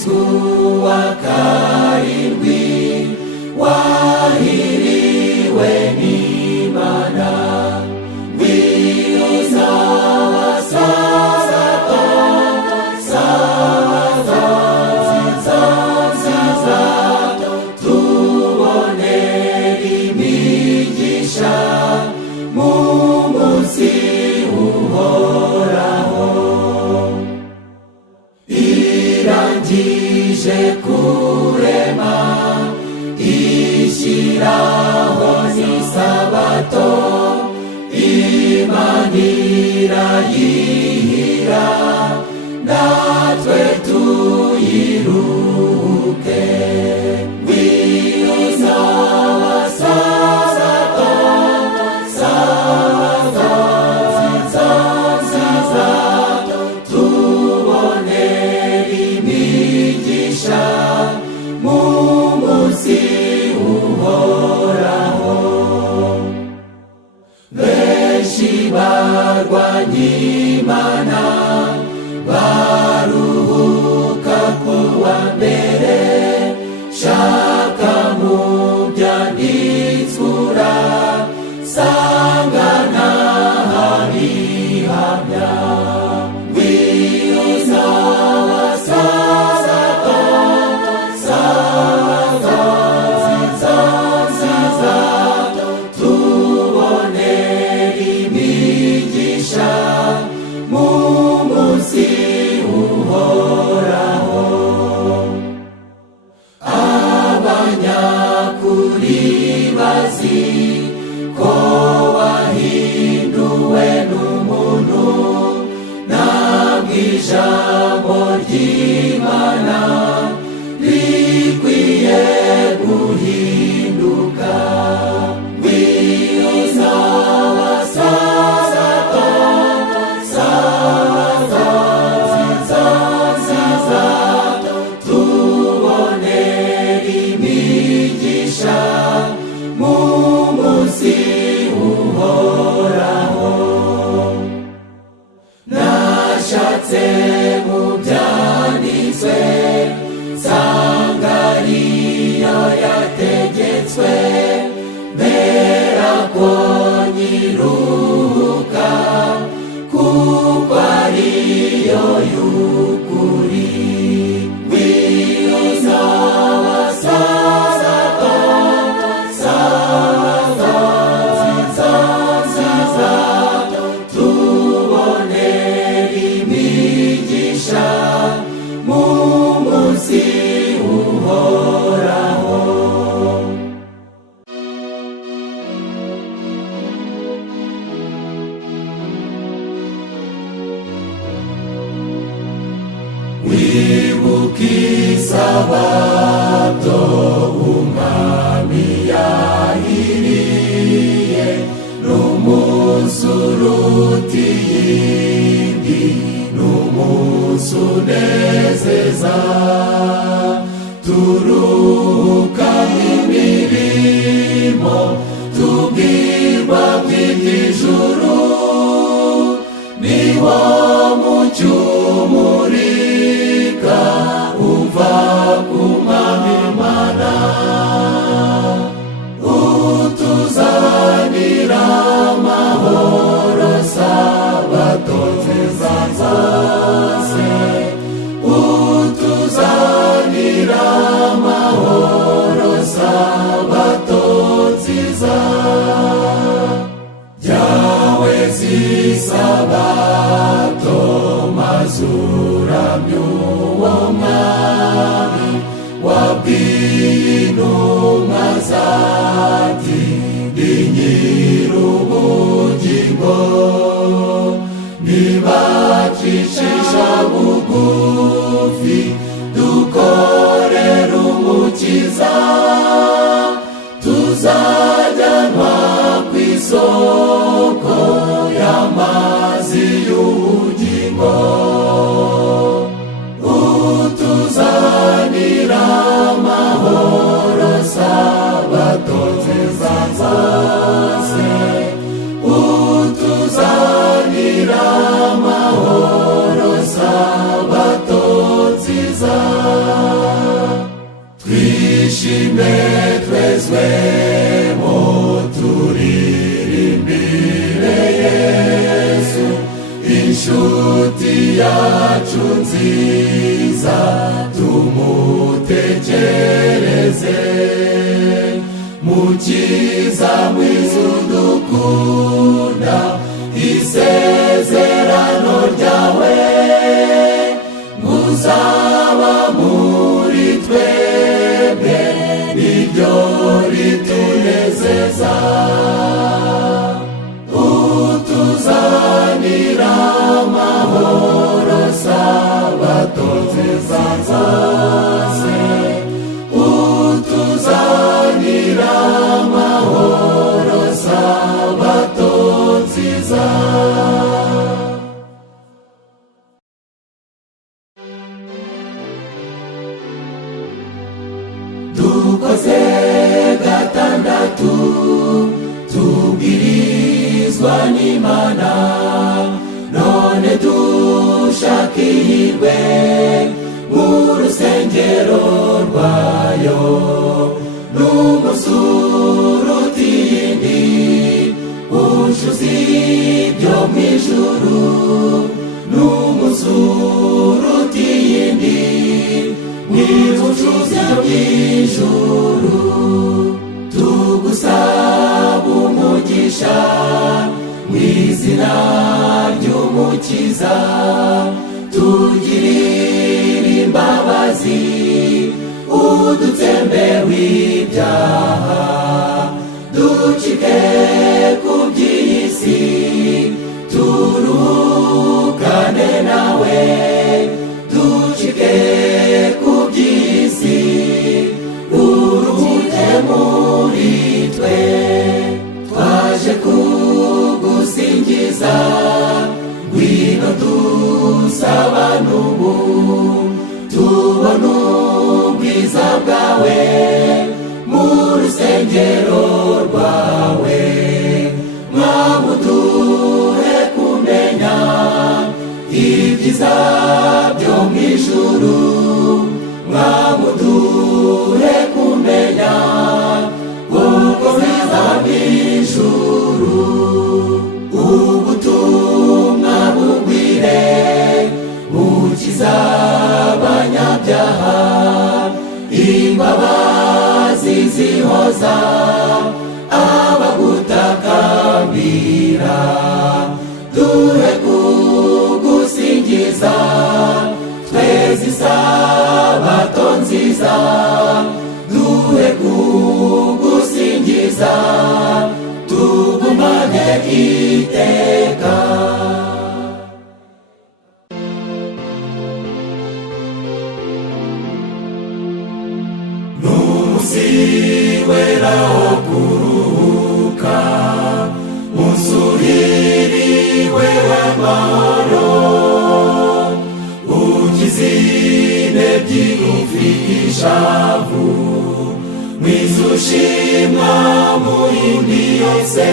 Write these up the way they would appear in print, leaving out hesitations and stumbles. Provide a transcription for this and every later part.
hasingizwe uwa karindwi wahiriwe n'Imana. Ngwino sabasaza sabaza nziza tubonere imigisha mu munsi uhoraho. Irangije kurema ishyiraho n'isabato, Imana irayihira natwe tuyiruhuke. Ngwino sabasaza sabaza nziza tubonere imigisha mu munsi uhoraho. Benshi barwanya Imana baruhuka kuwa mbere, shaka mu byanditswe urasanga ntahabihamya. Ngwino sabasaza sabaza nziza tubonere imigisha mu munsi uhoraho. Abanyakuri bazi ko wahinduwe n'umuntu, ntabwo ijambo ry'Imana rikwiye guhinduka. Ngwino sabasaza sabaza nziza tubonere imigisha mu munsi uhoraho. Nashatse mu byanditswe nsanga ariyo yategetswe, mbera ko nyiruhuka kuko ariyo y'ukuri. Ngwino sabasaza sabaza nziza tubonere imigisha mu munsi uhoraho. Wibuke isabato umwami yahiriye, n'umunsi uruta iyindi, n'umunsi unezeza. Turuhuka imirimo tubwirwa kw'iby'ijuru, ni wo mucyo umurika uva ku Mwami Imana, utuzanira amahoro sabato nziza zose, utuzanira amahoro sabato nziza. Jyawe zisabato mazuramye uwo Mwami wabwiye intumwa zati ndi nyir'ubugingo. Nibacishisha bugufi dukorere Umukiza, tuzajyanwa kw'isoko y'amazi y'ubugingo. Utuzanira amahoro sabato nziza zose, utuzanira amahoro sabato nziza. yacu nziza tumutekereze. Mukiza mwiza udukunda, isezerano ryawe muzaba muri twebwe niryo ritunezeza. Utuzanira amahoro sabato nziza zose, utuzanira amahoro sabato nziza. Dukoze gatandatu tubwirizwa n'Imana, none dushaka ihirwe mu rusengero rwayo. N'umusuru utindi ucuza ibyo mw'ijuru, n'umusuru utindi wicuza iby'ijuru. Tugusaba umugisha mw'izina ry'Umukiza, tugirire imbabazi udutsembeho ibyaha, ducike ku by'isi turuhukane nawe, ducike ku by'isi uruhuke muri twe. Twaje kugusingiza, ngwino dusabane ubu, tubone ubwiza bwawe mu rusengero rwawe. Mwabuduhe kumenya ibyiza byo mw'ijuru, mwabuduhe kumenya uko biza mw'ijuru. Ubutumwa bugwire bukiza abanyabyaha, imbabazi zihoza abagutakambira. Duhe kugusingiza tweze isabato nziza, duhe kugusingiza tugumane iteka. N'umunsi wera wo kuruhuka, munsi uhiriwe w'amahoro, ugize intege ufite ishavu, mwiza ushimwa mu yindi yose.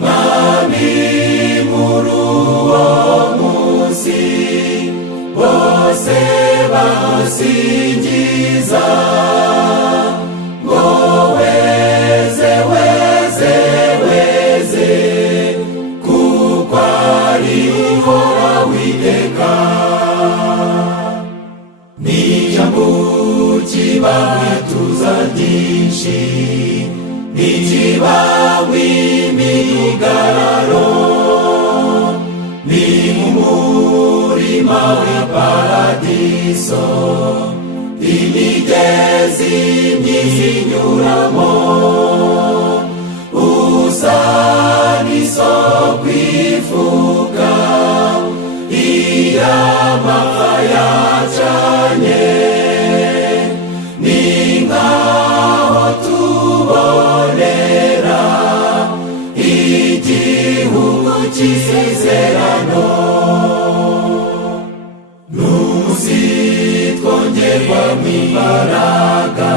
Mwami muri uwo munsi bose basingiza, ngo weze weze weze, kuko ari Uhoraho iteka. N'ijambo kibamwe ituza ryinshi, n'ikibamwe imidugararo, ni mu murima w'iparadiso imigezi myiza inyuramo. Usa n'isoko ifuka iy'amapfa yacanye, ni nk'aho tubonera igihugu cy'isezerano. N'umunsi twongerwamo imbaraga,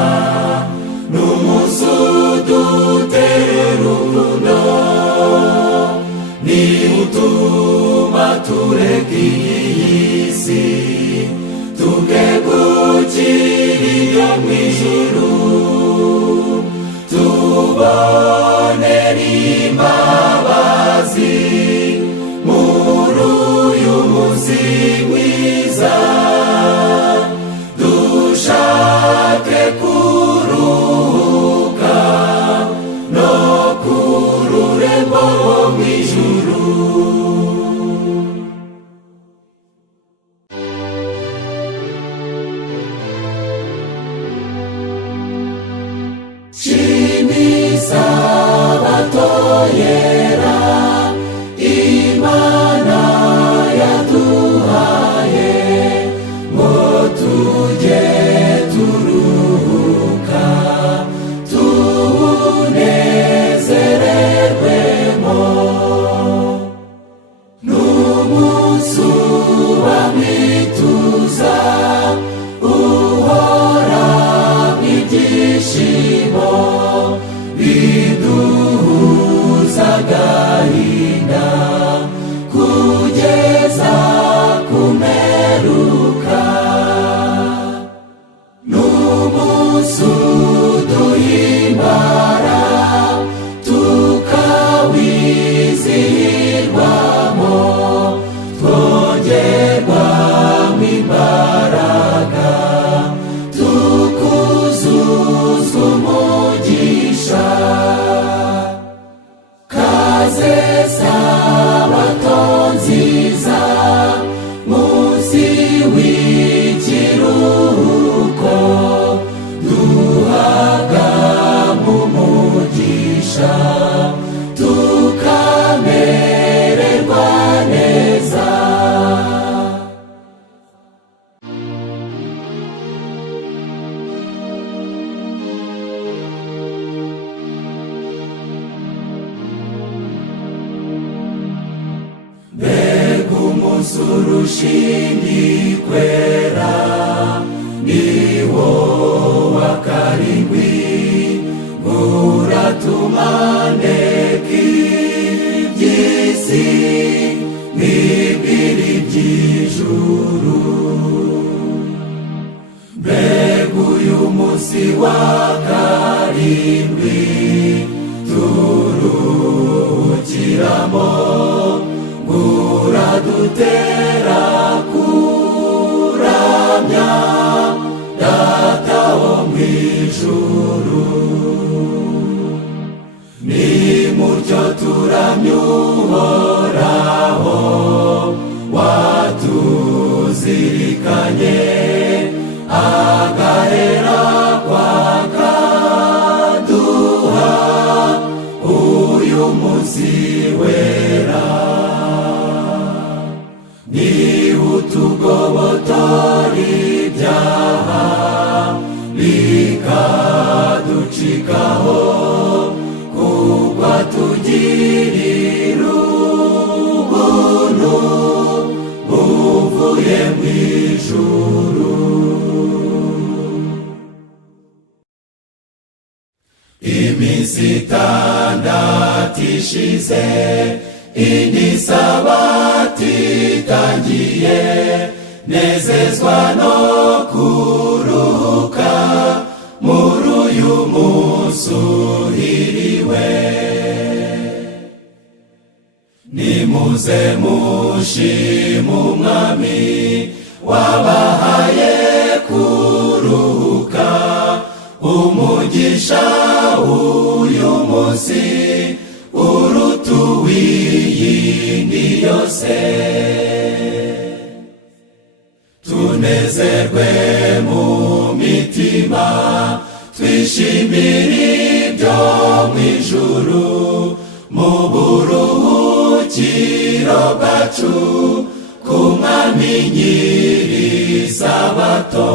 n'umunsi udutera urukundo, ni utuma tureka iyi si tukegukira iyo mw'ijuru. Tubonera imbabazi muri uyu munsi ushimye kwera ni wo wa karindwi uratumaneka iby'isi n'ibiri by'ijuru. Mbega uyu munsi wa karindwi turuhukiramo uradutera kuramya Data wo mw'ijuru. Nimutyo turamya Uhoraho watuzirikanye agahera kwakaduha uyu munsi wera. Niba utugobotora ibyaha bikaducikaho kuko atugirira ubuntu buvuye mw'ijuru. Iminsi itandatu ishize indi Sabato itangiye, nezezwa no kuruhuka muri uyu munsi uhiriwe. Nimuze mushime Umwami wabahaye kuruhuka, umugisha w'uyu munsi uruta uw'iyindi yose. Tunezerwe mu mitima twishimire ibyo mw'ijuru, mu buruhukiro bwacu ku Mwami nyiri Sabato.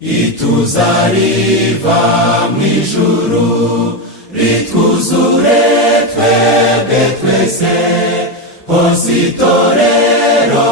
Ituza riva mw'ijuru ritwuzure twebwe twese, hose itorero